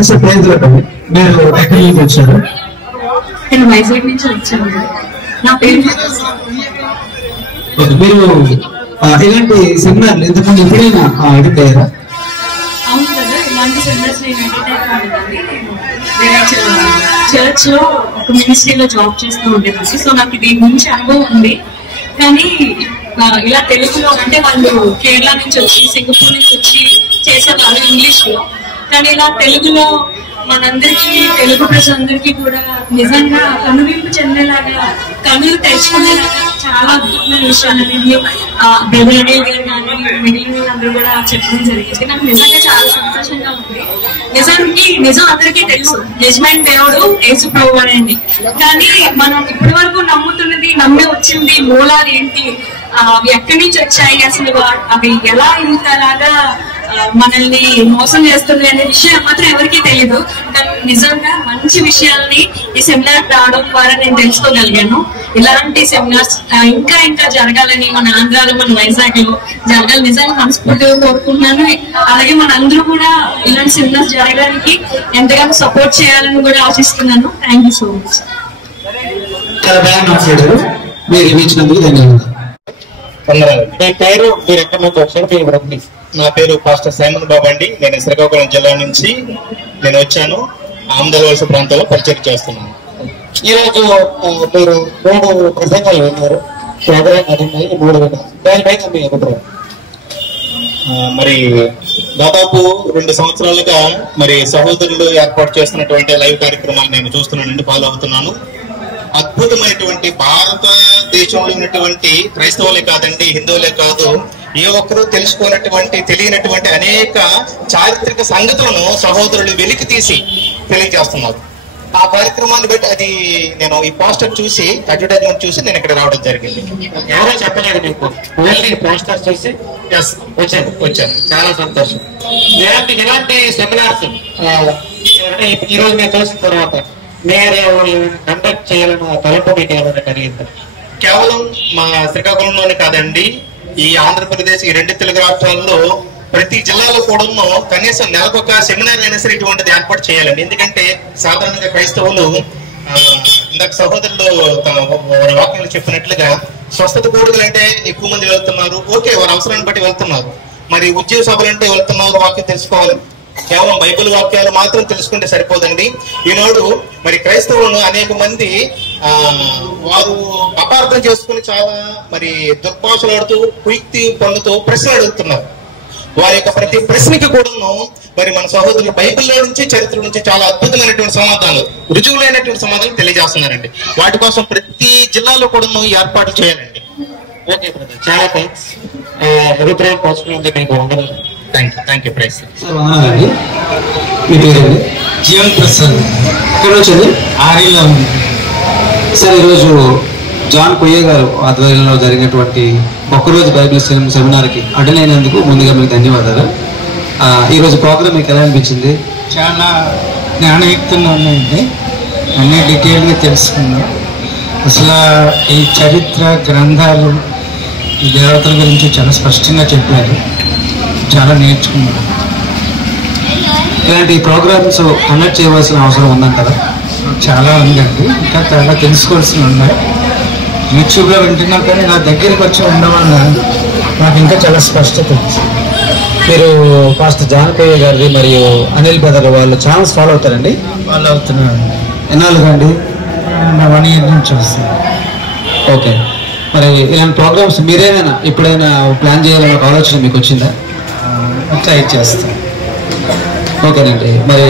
Sister ప్రేమితులు మీరు ఎక్కడి నుంచి వచ్చారు? నేను వైజాగ్ నుంచి వచ్చాను. నా పేరు మీరు ఇలాంటి సెమినార్లు ఇంతకుముందు ఎప్పుడైనా అటెండ్ అయ్యారా? అవును కదా, ఇలాంటి సెమినార్స్ నేను చర్చ్ లో ఒక మినిస్ట్రీలో జాబ్ చేస్తూ ఉండేదాన్ని. సో నాకు దీని గురించి అనుభవం ఉంది. కానీ ఇలా తెలుగులో అంటే వాళ్ళు కేరళ నుంచి వచ్చి సింగపూర్ నుంచి వచ్చి చేసేవాళ్ళు ఇంగ్లీష్ లో, కానీ ఇలా తెలుగులో మనందరికీ తెలుగు ప్రజలందరికీ కూడా నిజంగా కనువింపు చెందేలాగా కనులు తెచ్చుకునేలాగా చాలా అద్భుతమైన విషయాలని బ్రదర్ అనిల్ గారు కానీ మిగిలిన వాళ్ళందరూ కూడా చెప్పడం జరిగింది. నాకు నిజంగా చాలా సంతోషంగా ఉంది. నిజం అందరికీ తెలుసు, నిజమైన దేవుడు యేసు ప్రభువు అండి. కానీ మనం ఇప్పటి వరకు నమ్ముతున్నది, నమ్మి వచ్చింది మూలాలు ఏంటి, ఎక్కడి నుంచి వచ్చాయి, అసలు అవి ఎలా ఇంతలాగా మనల్ని మోసం చేస్తుంది అనే విషయం మాత్రం ఎవరికీ తెలియదు. నిజంగా మంచి విషయాల్ని ఈ సెమినార్ రావడం ద్వారా నేను తెలుసుకోగలిగాను. ఇలాంటి సెమినార్స్ ఇంకా ఇంకా జరగాలని మన ఆంధ్రాలో, మన వైజాగ్ లో జరగాలని నిజంగా మనస్ఫూర్తిగా కోరుకుంటున్నాను. అలాగే మన అందరూ కూడా ఇలాంటి సెమినార్స్ జరగడానికి ఎంతగానో సపోర్ట్ చేయాలని కూడా ఆశిస్తున్నాను. Thank you so much. చాలా బాగా మాట్లాడారు. మీరు ఇచ్చినందుకు ధన్యవాదాలు. మీ పేరు, మీరు ఎక్కడి నుంచి వచ్చారు? నా పేరు పాస్టర్ సైమన్ బాబు అండి. నేను శ్రీకాకుళం జిల్లా నుంచి నేను వచ్చాను. ఆమదవలస ప్రాంతంలో పరిచయం చేస్తున్నాను. ఈరోజు మీరు 3 ప్రసంగాలు విన్నారు, దానిపైన మీ అభిప్రాయం? మరి దాదాపు 2 సంవత్సరాలుగా మరి సహోదరులు ఏర్పాటు చేస్తున్నటువంటి లైవ్ కార్యక్రమాలు నేను చూస్తున్నానండి, ఫాలో అవుతున్నాను. అద్భుతమైనటువంటి భారతదేశంలో ఉన్నటువంటి క్రైస్తవులే కాదండి, హిందువులే కాదు, ఏ ఒక్కరూ తెలియనటువంటి అనేక చారిత్రక సంగతులను సహోదరులు వెలికి తీసి తెలియజేస్తున్నారు. ఆ కార్యక్రమాన్ని బట్టి అది నేను ఈ పోస్టర్ చూసి, అడ్వర్టైజ్మెంట్ చూసి నేను ఇక్కడ రావడం జరిగింది. ఎవరో చెప్పలేదు మీకు, ఓన్లీ పోస్టర్ చూసి వచ్చాను. చాలా సంతోషం. ఇలాంటి సెమినార్స్ ఈ రోజు మీరు చూసిన తర్వాత మీరు కండక్ట్ చేయాలన్న తలపు మీకు ఏమైనా కలిగిందా? కేవలం మా శ్రీకాకుళంలోనే కాదండి, ఈ ఆంధ్రప్రదేశ్, ఈ 2 తెలుగు రాష్ట్రాల్లో ప్రతి జిల్లాలో కూడా కనీసం నెలకొక సెమినార్ అయినా సరే ఇటువంటిది ఏర్పాటు చేయాలండి. ఎందుకంటే సాధారణంగా క్రైస్తవులు ఇందాక సహోదరులు వారి వాక్యాలు చెప్పినట్లుగా స్వస్థత కూడుకలు అంటే ఎక్కువ మంది వెళ్తున్నారు. ఓకే, వారి అవసరాన్ని బట్టి వెళ్తున్నారు. మరి ఉద్యోగ సభలు అంటే వెళ్తున్నారు, వాక్యం తెలుసుకోవాలి. కేవలం బైబిల్ వాక్యాలు మాత్రం తెలుసుకుంటే సరిపోదండి. ఈనాడు మరి క్రైస్తవులను అనేక మంది వారు అపార్థం చేసుకుని చాలా మరి దుర్భాషలాడుతూ, కుయుక్తి పొందుతూ ప్రశ్నలు అడుగుతున్నారు. వారి యొక్క ప్రతి ప్రశ్నకి కూడాను మరి మన సహోదరులు బైబిల్లో నుంచి, చరిత్ర నుంచి చాలా అద్భుతమైనటువంటి సమాధానాలు, రుజువులైనటువంటి సమాధానాలు తెలియజేస్తున్నారండి. వాటి కోసం ప్రతి జిల్లాలో కూడాను ఏర్పాట్లు చేయాలండి. ఓకే బ్రదర్, చాలా థ్యాంక్స్. అభిప్రాయం పంచుకున్నందుకు మీకు వందనాలు. Thank you price. వందనాలండి. మీ పేరు జీవన్ ప్రసాద్, ఇక్కడ వచ్చేది ఆర్యలో. సార్, ఈరోజు జాన్ కొయ్య గారు ఆధ్వర్యంలో జరిగినటువంటి ఒక్కరోజు బైబిల్ సెమినార్కి అటెండ్ అయినందుకు ముందుగా మీకు ధన్యవాదాలు. ఈరోజు ప్రోగ్రామ్ మీకు ఎలా అనిపించింది? చాలా జ్ఞానయుక్తంగా ఉన్నాయండి, అన్నీ డీటెయిల్గా తెలుసుకున్నాం. అసలు ఈ చరిత్ర గ్రంథాలు, ఈ దేవతల గురించి చాలా స్పష్టంగా చెప్పారు, చాలా నేర్చుకున్నాం. ఇలాంటి ప్రోగ్రామ్స్ కండక్ట్ చేయవలసిన అవసరం ఉందంటారా? చాలా ఉందండి, ఇంకా చాలా తెలుసుకోవాల్సి ఉన్నాయి. యూట్యూబ్లో వింటున్నాం, కానీ నా దగ్గరికి వచ్చి ఉండడం వల్ల నాకు ఇంకా చాలా స్పష్టత ఉంది. మీరు పాస్టర్ జాన్ కొయ్య గారిది మరియు అనిల్ బ్రదర్ వాళ్ళు ఛానల్స్ ఫాలో అవుతారండి? ఫాలో అవుతున్నాను. ఎన్నాళ్ళుగా అండి? 1 year నుంచి వస్తుంది. ఓకే, మరి ఇలాంటి ప్రోగ్రామ్స్ మీరేమైనా ఎప్పుడైనా ప్లాన్ చేయాలన్న ఒక ఆలోచన మీకు వచ్చిందా? ట్రై చేస్తాను. ఓకేనండి, మరి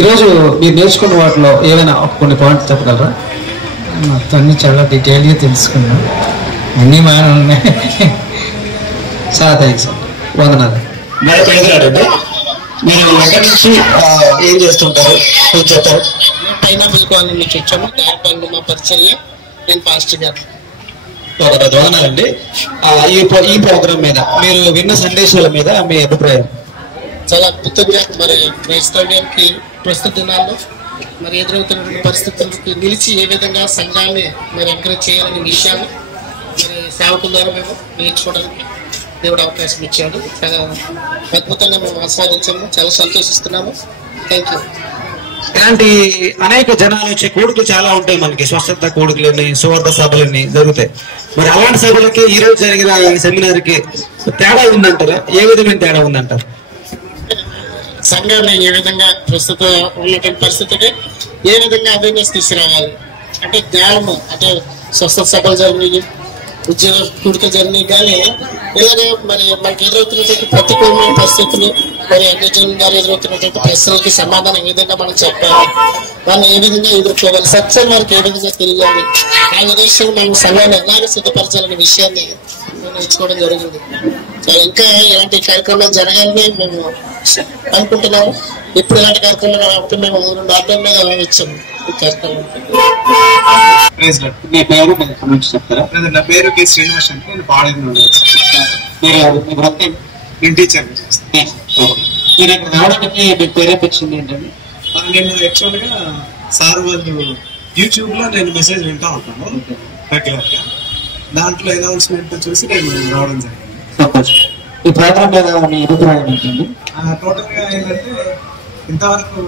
ఈరోజు మీరు నేర్చుకున్న వాటిలో ఏమైనా కొన్ని పాయింట్స్ చెప్పగలరా? మొత్తం అన్ని చాలా డీటెయిల్గా తెలుసుకున్నాం, అన్నీ బాగానే ఉన్నాయి. చాలా థ్యాంక్స్, వందనాలు. మీరు ఎక్కడి నుంచి ఏం చేస్తుంటారు, ఏం చెప్తారు? పైనాపిల్ కాలనీ నుంచి వచ్చాము. దారిపల్లి మా పరిచర్య, నేను పాస్టర్ గారు. వందనాలండి. ఈ ప్రోగ్రామ్ మీద మీరు విన్న సందేశాల మీద మీ అభిప్రాయం? చాలా అద్భుతంగా మరి క్రైస్తవ్యానికి ప్రస్తుత దినాల్లో మరి ఎదురవుతున్న పరిస్థితులకు నిలిచి ఏ విధంగా సంఘాన్ని మరి ఎంకరేజ్ చేయాలనే విషయాన్ని మరి సేవకుల ద్వారా మేము నేర్చుకోవడానికి దేవుడు అవకాశం ఇచ్చాడు. చాలా అద్భుతంగా మేము ఆస్వాదించాము, చాలా సంతోషిస్తున్నాము. Thank you. ఇలాంటి అనేక జనాలు వచ్చే కోడుకులు చాలా ఉంటాయి మనకి, స్వస్థత కోడుకులని, సువార్త సభలని జరుగుతాయి. మరి అలాంటి సభలకి ఈ రోజు జరిగిన సెమినార్ కి తేడా ఉందంటారా? ఏ విధమైన తేడా ఉందంటారు? సంఘాన్ని ఏ విధంగా ప్రస్తుత ఉన్నటువంటి పరిస్థితికి ఏ విధంగా అవేర్నెస్ తీసుకురావాలి అంటే జ్ఞానము, అంటే స్వస్థత సభలు జరిగినాయి, ఉద్యోగ కూడిక జరిగినాయి, కానీ ఇలాగే మరి మనకి ఎదురవుతున్నటువంటి ప్రతికూలమైన పరిస్థితులు, మరి అన్ని జనం ద్వారా ఎదురవుతున్నటువంటి ప్రశ్నలకి సమాధానం ఏ విధంగా మనం చెప్పాలి, వాళ్ళని ఏ విధంగా ఎదుర్కోవాలి, సత్యం వారికి ఏ విధంగా తెలియాలి, ఆ విషయం మనం సంఘాన్ని ఎలాగ సిద్ధపరచాలనే విషయాన్ని నేర్చుకోవడం జరిగింది. చాలా ఇంకా ఇలాంటి కార్యక్రమాలు జరగాలని మేము అనుకుంటున్నాము. ఇప్పుడు ఇలాంటి కార్యక్రమాలు మేము 2 ఆర్డర్ మీద ఇచ్చాము ఈ కార్యక్రమం. మీ పేరు చెప్తారా? నా పేరు కె శ్రీనివాస్ అంటే నేను పాడేరు నుండి వచ్చాను. నేను టీచర్. మీరు ఇక్కడ రావడానికి మీకు ప్రేరేపించింది ఏంటండి? నేను యాక్చువల్ గా సార్ వాళ్ళు యూట్యూబ్ లో నేను మెసేజ్ వింటా ఉంటాను రెగ్యులర్ గా. దాంట్లో అనౌన్స్మెంట్ చూసి నేను రావడం జరిగింది. ఈ ప్రోగ్రామ్ మీద మీ అభిప్రాయం ఏంటండి? టోటల్ గా ఏంటంటే ఇంతవరకు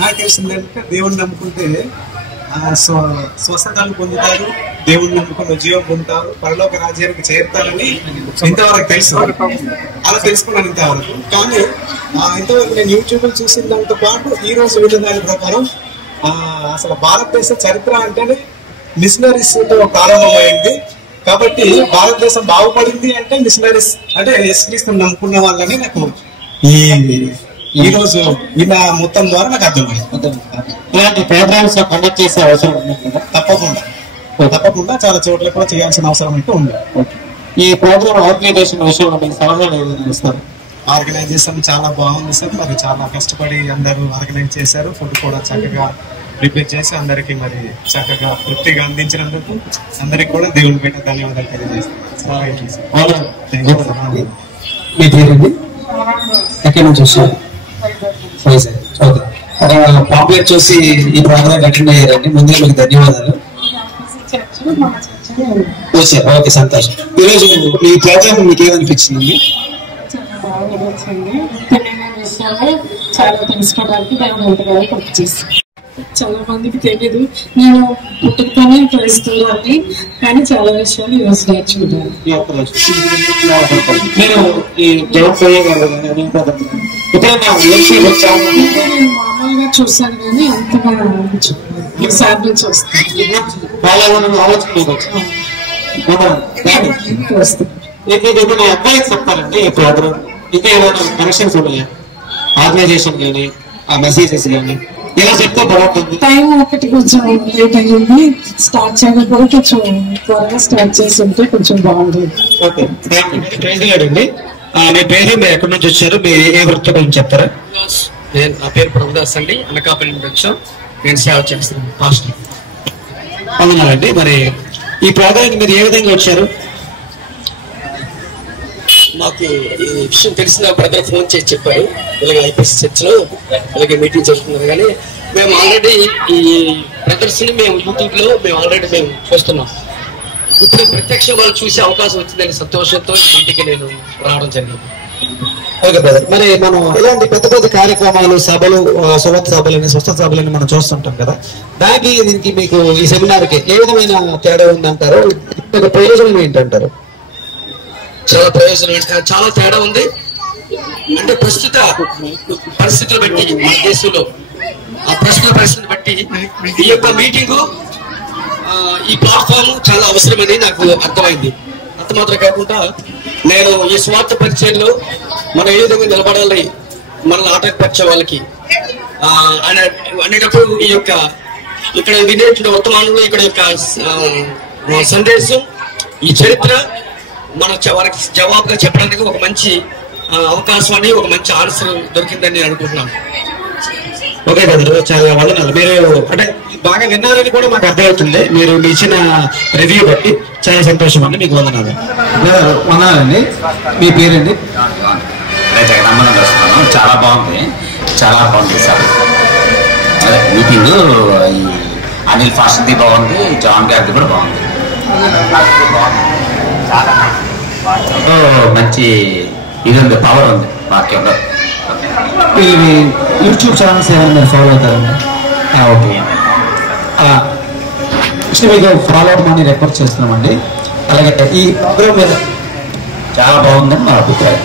నాకు తెలిసింది ఏంటంటే దేవుడిని నమ్ముకుంటే స్వస్థతలు పొందుతారు, దేవుడిని నమ్ముకుని ఉద్యోగం పొందుతారు, పరలోక రాజ్యానికి చేరుతారని ఇంతవరకు తెలుసు. అలా తెలుసుకున్నాను ఇంతవరకు. కానీ ఇంతవరకు నేను యూట్యూబ్ లో చూసిన దాంతో పాటు ఈ రోజు విన్న దాని ప్రకారం అసలు భారతదేశ చరిత్ర అంటేనే మిషనరీస్ తో ప్రారంభమైంది. కాబట్టి భారతదేశం బాగుపడింది అంటే మిషనరీస్ అంటే యేసుక్రీస్తుని నమ్ముకున్న వాళ్ళని నాకు ఈ రోజు ఇలా మొత్తం ద్వారా నాకు అర్థమైంది. ఇలాంటి ప్రోగ్రామ్స్ కండక్ట్ చేసే అవసరం ఉంది కదా? తప్పకుండా చాలా చోట్ల కూడా చేయాల్సిన అవసరం అయితే ఉంది. ఈ ప్రోగ్రామ్ ఆర్గనైజేషన్ విషయంలో మీకు సలహాలు ఏదైనా ఇస్తారు? ఆర్గనైజేషన్ చాలా బాగుంది సార్. మరి చాలా కష్టపడి అందరూ ఆర్గనైజ్ చేశారు. ఫుడ్ కూడా చక్కగా ప్రిపేర్ చేసి అందరికి మరి చక్కగా తృప్తిగా అందించినందుకు అందరికి కూడా దేవుని పేట ధన్యవాదాలు తెలియజేస్తాను. మీ పేరండి? ఎక్కడి నుంచి వచ్చారు? పాంప్లెట్ చూసి ఈ ప్రోగ్రామ్ అటెండ్ అయ్యారండి. ముందుగా మీకు ధన్యవాదాలు. ఓకే, సంతోషం. ఈరోజు ఈ ప్రోగ్రామ్ మీకు ఏమనిపించిందండి? చాలా తెలుసుకోవడానికి గుర్తు చేస్తాను. చాలా మందికి తెలియదు, నేను పుట్టుకతోనే తెలుస్తున్నాను, కానీ చాలా విషయాలు ఈరోజు నేర్చుకుంటాను. నేను ఈ జాబ్ మామూలుగా చూసాను కానీ అంతగా సార్లు చూస్తాను. అబ్బాయికి చెప్తారండి ఈ ప్రోగ్రామ్ ఇంకా ఏమైనా కనెక్షన్స్ ఉన్నాయా? ఆర్గనైజేషన్ కానీ ఆ మెసేజెస్ కానీ ఇలా చెప్తే బాగుంటుంది. టైం ఒకటి కొంచెం లేట్ అయ్యింది, స్టార్ట్ చేయడం కూడా కొంచెం త్వరగా స్టార్ట్ చేసి ఉంటే కొంచెం బాగుంటుంది. ఓకే, అండి. మీ పేరు, మీరు ఎక్కడి నుంచి వచ్చారు, మీ ఏ వృత్తి గురించి చెప్తారా? నా పేరు ప్రభుదాస్ అండి, అనకాపల్లి నుండి వచ్చాం. నేను సేవ చేస్తున్నాను, పాస్టర్. అవునండి. మరి ఈ ప్రోగ్రామ్ మీరు ఏ విధంగా వచ్చారు? మాకు ఈ విషయం తెలిసిన బ్రదర్ ఫోన్ చేసి చెప్పారు, ఇలాగే ఐపీసీ చర్చ్ లో ఇలాగే మీటింగ్ జరుగుతున్నారు. కానీ మేము ఆల్రెడీ ఈ బ్రదర్స్ ని మేము యూట్యూబ్ లో మేము చూస్తున్నాం. ఇప్పుడు ప్రత్యక్ష వాళ్ళు చూసే అవకాశం వచ్చిందని సంతోషంతో ఇంటికి నేను రావడం జరిగింది. Okay brother. మరి మనం ఇలాంటి పెద్ద పెద్ద కార్యక్రమాలు, సభలు, సువార్త సభలని, స్వస్థత సభలని మనం చూస్తుంటాం కదా, దీనికి మీకు ఈ సెమినార్ కి ఏ విధమైన తేడా ఉందంటారు? ప్రయోజనం ఏంటంటారు? చాలా ప్రయోజనం, చాలా తేడా ఉంది. అంటే ప్రస్తుత పరిస్థితులు బట్టి మన దేశంలో ఆ ప్రస్తుత పరిస్థితిని బట్టి ఈ యొక్క మీటింగు, ఈ ప్లాట్ఫామ్ చాలా అవసరమని నాకు అర్థమైంది. అంత మాత్రం కాకుండా నేను ఈ స్వార్థ పరిచయంలో మనం ఏ విధంగా నిలబడాలి, మనల్ని ఆటంకపరిచే వాళ్ళకి అనేటప్పుడు ఈ యొక్క ఇక్కడ వినేటువంటి వర్తమానంలో ఇక్కడ యొక్క సందేశం, ఈ చరిత్ర మన వారికి జవాబుగా చెప్పడానికి ఒక మంచి అవకాశం అని, ఒక మంచి ఆన్సర్ దొరికిందని నేను అనుకుంటున్నాను. ఓకే బ్రదర్, చాలా వందనాలు. మీరు అంటే బాగా విన్నారని కూడా మాకు అర్థమవుతుంది. మీరు మీ ఇచ్చిన రివ్యూ బట్టి చాలా సంతోషం అండి, మీకు వందనాలు. వందనాలండి. మీ పేరండి? జగన్మోహన్ వస్తున్నాను. చాలా బాగుంది సార్ మీటింగ్. ఈ అనిల్ ఫాస్ట్ది బాగుంది, జాన్ గారిది కూడా బాగుంది. చాలా వాక్యంలో మంచి ఇది ఉంది, పవర్ ఉంది వాక్యంలో. వీళ్ళవి యూట్యూబ్ ఛానల్స్ ఏమైనా ఫాలో అవుతారండి? ఓకే, మీకు ఫాలో అవ్వమని రిక్వెస్ట్ చేస్తున్నామండి. అలాగే ఈ ప్రోగ్రామ్ మీద చాలా బాగుందని మా అభిప్రాయం.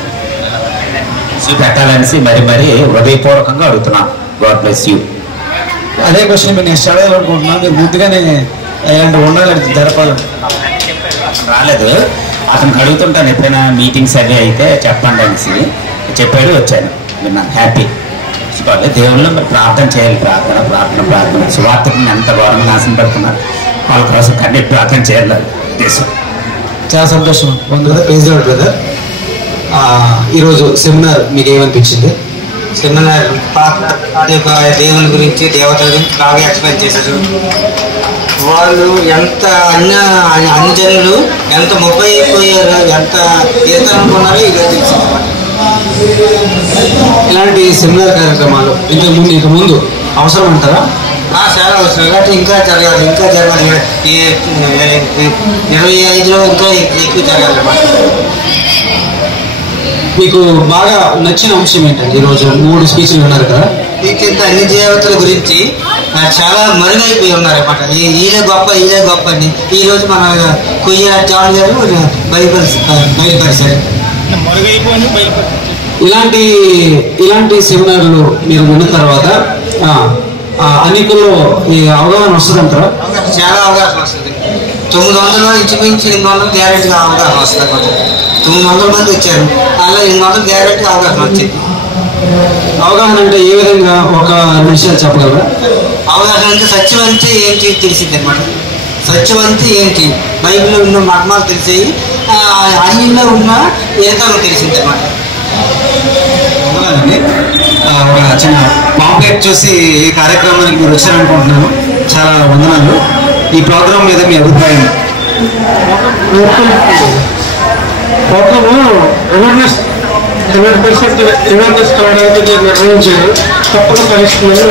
పెట్టాలనేసి మరీ హృదయపూర్వకంగా అడుగుతున్నాను. God bless you. అదే క్వశ్చన్ మీరు నెక్స్ట్ అడగాలనుకుంటున్నాను. మీరు ముందుగానే ఇలాంటి ఉండాలని జరపాలని రాలేదు, అతనికి అడుగుతుంటాను ఎప్పుడైనా మీటింగ్స్ అవి అయితే చెప్పండి అనేసి చెప్పాడు, వచ్చాను. విన్నాను, హ్యాపీ. దేవుళ్ళు మరి ప్రార్థన చేయాలి, ప్రార్థన సువార్తకుని ఎంత ఘోరంగా నాశనం పెడుతున్నారు, వాళ్ళ కోసం కన్నీ ప్రార్థన చేయాలి ఉద్దేశం. చాలా సంతోషం బ్రదర్. ఈరోజు సెమినార్ మీకు ఏమనిపించింది? సెమినార్ దేవుని గురించి, దేవతల గురించి బాగా ఎక్స్ప్లెయిన్ చేశారు. వాళ్ళు ఎంత అన్ని జనులు ఎంత ముప్పై అయిపోయారు, ఎంత తీర్థనుకున్నారో ఇలా తెలిసిందన్నమాట. ఇలాంటి సెమినార్ కార్యక్రమాలు ఇంక ముందు అవసరం అంటారా? చాలా అవసరం. కాబట్టి ఇంకా జరగాలి. 25లో ఇంకా ఎక్కువ జరగాలన్నమాట. మీకు బాగా నచ్చిన అంశం ఏంటంటే ఈరోజు 3 స్పీచ్లు ఉన్నారు కదా, వీటింత అన్ని దేవతల గురించి చాలా మరుగైపోయి ఉన్నారన్నమాట. ఈయనే గొప్ప అని ఈ రోజు మన కొయ్య జాన్ గారు బయలుపరిచారు. ఇలాంటి సెమినార్లు మీరు విన్న తర్వాత అనేకుల్లో ఈ అవగాహన వస్తుంది అంటారా? చాలా అవగాహన వస్తుంది. 900 ఇంచుమించి 800 గ్యారెంటీగా అవగాహన వస్తుంది అన్నమాట. 900 మంది వచ్చారు, అలా 800 గ్యారెంటీ అవగాహన వచ్చింది. అవగాహన అంటే ఏ విధంగా ఒక విషయాలు చెప్పగలరా? అవగాహన అంటే సత్యం అంటే ఏంటి తెలిసింది అనమాట. సత్యం అంటే ఏంటి, బైబిల్లో ఉన్న మర్మాలు తెలిసాయి, అన్నిలో ఉన్న ఏకాలు తెలిసింది అనమాట. ఒక చిన్న పాంప్లెట్ చూసి ఈ కార్యక్రమానికి మీరు వచ్చారనుకుంటున్నాను. చాలా వందనాలు. ఈ ప్రోగ్రామ్ మీద మీ అభిప్రాయం? అవేర్నెస్ కావడానికి నిర్వహించారు, తప్పకుండా పరిస్థితులను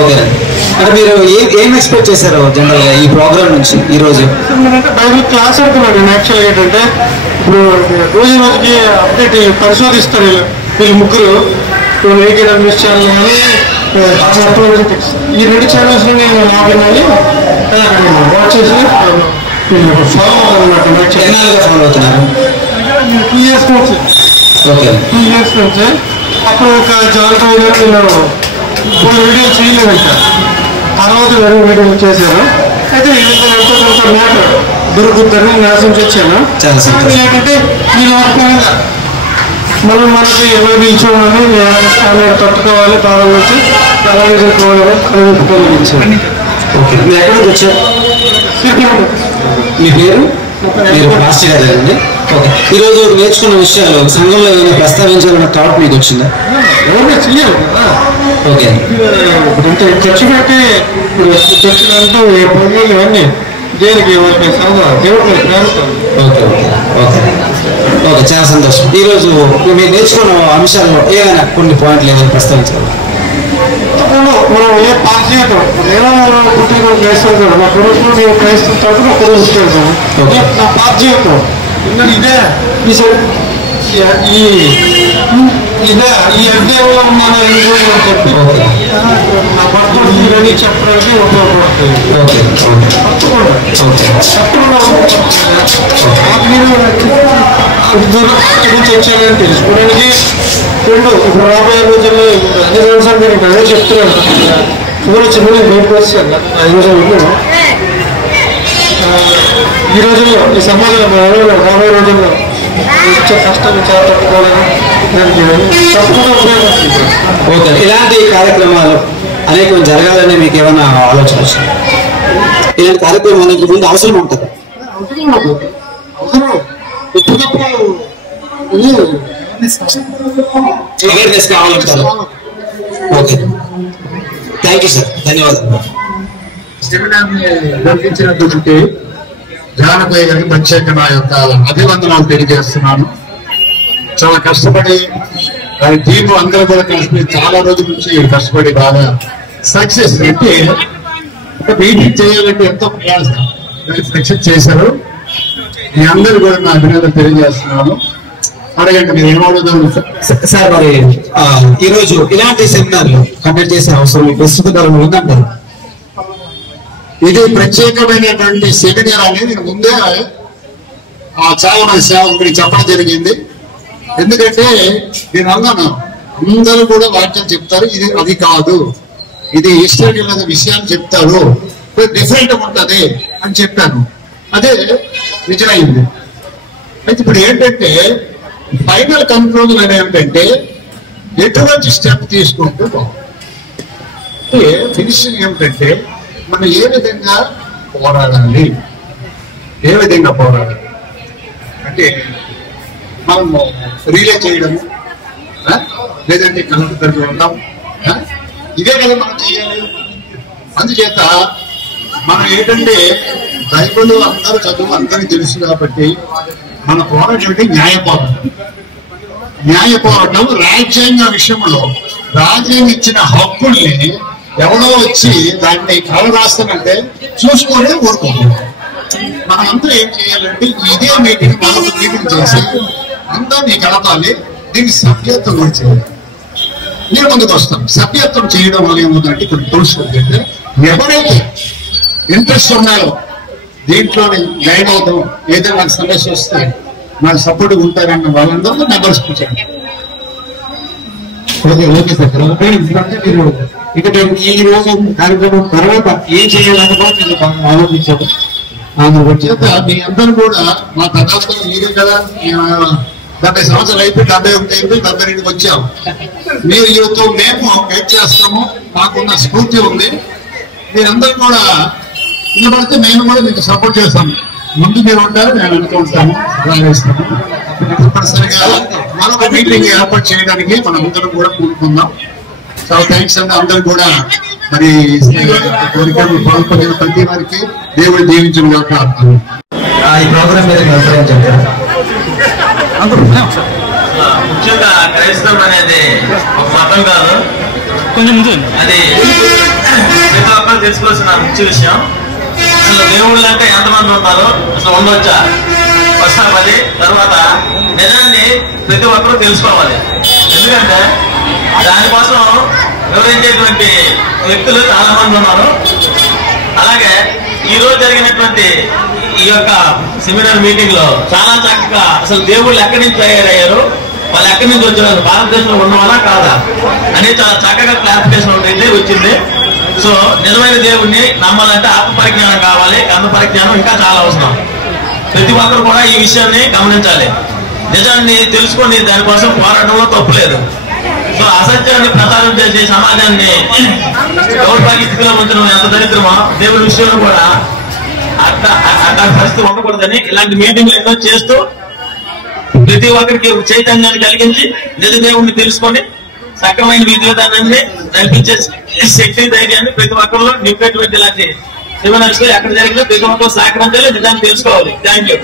ఓకే. అంటే మీరు ఏం ఎక్స్పెక్ట్ చేశారు జనరల్గా ఈ ప్రోగ్రామ్ నుంచి ఈ రోజు? బైబిల్ క్లాస్ అనుకున్నాను నేను. యాక్చువల్గా ఏంటంటే ఇప్పుడు రోజుకి అప్డేట్ పరిశోధిస్తారు వీళ్ళు ముగ్గురు. వీకెండ్ న్యూస్ ఛానల్ కానీ ఈ 2 ఛానల్స్ నేను లాగిన్ అయ్యి వాచ్ చేసి ఫాలో అవుతాను. ఫాలో అవుతున్నారు 2 years నుంచి. ఓకే, 2 years నుంచి. అప్పుడు ఒక జాగ్రత్త నేను 3 వీడియోలు చేయలేదు. ఇంకా తర్వాత 2 వీడియోలు చేశాను. అయితే ఎంతో కొంత మ్యాటర్ దొరుకుతుందని నాశనం వచ్చాను. ఏంటంటే ఈ లోకంగా మనకి ఎవరు చూడాలి, తట్టుకోవాలి, బాధలు వచ్చి ఎలా ఎదుర్కోవాలని కనుగొనిపించాను. ఓకే, మీరు ఎక్కడికి వచ్చారు? మీ పేరు? మీరు మాస్టర్ గారు అండి. ఓకే, ఈరోజు నేర్చుకున్న విషయాలు సంఘంలో ఏమైనా ప్రస్తావించాలన్న థాట్ మీకు వచ్చిందా? ఎవరైనా చెయ్యాలి కదా. ఓకే, ఇంత ఖర్చు పెట్టి చర్చలంటూ పనులు ఇవన్నీ దేనికి ఎవరికి దేవుడికి ప్రేమతాను. ఓకే ఓకే ఓకే ఓకే, చాలా సంతోషం. ఈరోజు మీరు నేర్చుకున్న అంశాల్లో ఏమైనా కొన్ని పాయింట్లు ఏమైనా ప్రస్తావించాలి? మనం ఏ పార్టీతో నేను పుట్టిన క్రైస్తవులు కదా, నా కొడుకు నేను క్రైస్తవ తర్వాత నా కొడుకు పుట్టాను. నా పార్టీతో ఇదే ఈ అధ్యాయంలో ఉన్నాను ఎందుకు అని చెప్పి నా భర్త ఇవన్నీ చెప్పడానికి ఉపయోగపడుతుంది. గురించి వచ్చానని తెలుసుకోవడానికి ఇప్పుడు రాబోయే రోజుల్లో అన్ని సంవత్సరాలు నేను అదే చెప్తున్నాను. చిన్న బయటకు వచ్చాను 5 రోజులు. ఈ రోజుల్లో ఈ సమాజంలో రాబోయే రోజుల్లో ఇచ్చే కష్టాన్ని చాలా తట్టుకోవాలని దానికి తప్పకుండా ఉపయోగపడుతుంది. ఓకే, ఇలాంటి కార్యక్రమాలు అనేకం జరగాలని మీకు ఏమైనా ఆలోచన వచ్చింది? ఇలాంటి కార్యక్రమం అనేది ముందు అవసరం ఉంటుంది. అవేర్నెస్ కావాలంటారు. ఓకే, థ్యాంక్ యూ సార్, ధన్యవాదాలు. జరిగించినందుకు ధ్యానపై గారికి ప్రత్యేక నా యొక్క అభివందనాలు తెలియజేస్తున్నాను. చాలా కష్టపడి టీము అందరూ కూడా కలిసి చాలా రోజుల నుంచి కష్టపడి బాగా సక్సెస్ అంటే మీటింగ్ చేయాలంటే ఎంతో ప్రయాసం సక్సెస్ చేశారు. మీ అందరూ కూడా నా అభినందన తెలియజేస్తున్నాను. అడగండి మీరు ఏమడుగుదాం సార్. మరి ఈ రోజు ఇలాంటి సెమినార్లు కండక్ట్ చేసే అవసరం ప్రస్తుత కాలంలో ఉందంటారు? ఇది ప్రత్యేకమైనటువంటి సెమినార్ అనేది నేను ముందే చాలా మంది సేవకుడికి చెప్పడం జరిగింది. ఎందుకంటే నేను అన్నాను, అందరూ కూడా వాక్యం చెప్తారు, ఇది అది కాదు, ఇది హిస్టరీ విషయాన్ని చెప్తారు, డిఫరెంట్ ఉంటది అని చెప్పాను. అదే నిజమైంది. అయితే ఇప్పుడు ఏంటంటే ఫైనల్ కంక్లూజన్ ఏమిటంటే ఎటువంటి స్టెప్ తీసుకుంటూ బాగుంది. ఫినిషింగ్ ఏమిటంటే మనం ఏ విధంగా పోరాడాలి, ఏ విధంగా పోరాడాలి అంటే మనము రిలే చేయడము, లేదంటే కలెక్టర్ ఉండడం, ఇదే కదా మనం చేయాలి. అందుచేత మనం ఏంటంటే బైబిల్ అందరూ చదువు అందరికీ తెలుసు కాబట్టి మన పోరాటం ఏంటి? న్యాయ పోరాటం. న్యాయ పోరాటం రాజ్యాంగ విషయంలో రాజ్యాంగం ఇచ్చిన హక్కుల్ని ఎవరో వచ్చి దాన్ని కలరాస్తానంటే చూసుకొని ఊరుకుంటున్నాం. మనం అందరూ ఏం చేయాలంటే ఇదే మీటింగ్ మనకు మీటింగ్ చేసి అందరినీ కలపాలి, దీనికి సభ్యత్వం కూడా చేయాలి. నేను ముందుకు వస్తాం. సభ్యత్వం చేయడం వల్ల ఏముందంటే ఇప్పుడు తెలుసుకుంటే ఎవరైతే ఇంట్రెస్ట్ ఉన్నారో దీంట్లో జాయిన్ అవుతాం, ఏదైనా నాకు సమస్య వస్తే నాకు సపోర్ట్ ఉంటారన్న వాళ్ళందరూ మెంబర్స్ కూర్చోండి. Okay sir. మీరు ఇక్కడ ఈ రోజు కార్యక్రమం తర్వాత ఏం చేయాలని కూడా మీరు ఆలోచించారు. చేత మీ అందరూ కూడా మా తదాస్తు మీరే కదా, 70 సంవత్సరాలు అయిపోయి 71 అయిపోయి 72 వచ్చాము. మీరు యూత్ మేము వెయిట్ చేస్తాము, మాకున్న స్ఫూర్తి ఉంది. మీరందరూ కూడా నిలబడితే మేము కూడా మీకు సపోర్ట్ చేస్తాము. ముందు మీరు ఉంటారు, మేము అనుకుంటాము, వేస్తాము. తప్పనిసరిగా మరొక మీటింగ్ ఏర్పాటు చేయడానికి మనం అందరం కూడా కూడుకుందాం. చాలా థ్యాంక్స్ అండి. అందరూ కూడా మరి కోరికలు పాల్పడిన ప్రతి వారికి దేవుడు దీవించిన ఈ ప్రోగ్రామ్ మీద ముఖ్యంగా క్రైస్తవం అనేది ఒక మతం కాదు, అది ప్రతి ఒక్కరు తెలుసుకోవాల్సిన ముఖ్య విషయం. అసలు దేవుళ్ళు అంటే ఎంతమంది ఉంటారో అసలు ఉండొచ్చా ఫస్ట్ ఆఫ్ అది. తర్వాత నిజాన్ని ప్రతి ఒక్కరూ తెలుసుకోవాలి. ఎందుకంటే దానికోసం వివరించేటువంటి వ్యక్తులు చాలా మంది ఉన్నారు. అలాగే ఈ రోజు జరిగినటువంటి ఈ యొక్క సెమినార్ మీటింగ్ లో చాలా చక్కగా అసలు దేవుళ్ళు ఎక్కడి నుంచి తయారయ్యారు, వాళ్ళు ఎక్కడి నుంచి వచ్చారు, భారతదేశంలో ఉన్నవాళ్ళ కాదా అనేది చాలా చక్కగా క్లారిఫికేషన్ ఒకటి వచ్చింది. సో నిజమైన దేవుడిని నమ్మాలంటే ఆత్మ పరిజ్ఞానం కావాలి, గ్రంథ పరిజ్ఞానం ఇంకా చాలా అవసరం. ప్రతి ఒక్కరు కూడా ఈ విషయాన్ని గమనించాలి. నిజాన్ని తెలుసుకొని దానికోసం పోరాటంలో తప్పులేదు. సో అసత్యాన్ని ప్రచారం చేసి సమాజాన్ని దౌర్భాగ్య స్థితిలో ఉంచడం ఎంత దరిద్రమో దేవుడి విషయంలో కూడా అట్లాంటి పరిస్థితి ఉండకూడదని ఇలాంటి మీటింగ్లు ఎన్నో చేస్తూ ప్రతి ఒక్కరికి చైతన్యాన్ని కలిగించి నిజ దేవుడిని తెలుసుకొని సక్రమైన విధి విధానాన్ని నడిపించే శక్తి ధైర్యాన్ని ప్రతి ఒక్కరిలో నింపేటువంటి ఇలాంటి సెమినార్స్ ఎక్కడ జరిగినా ప్రతి ఒక్కరు సహకరించాలి, నిజాన్ని తెలుసుకోవాలి. Thank you.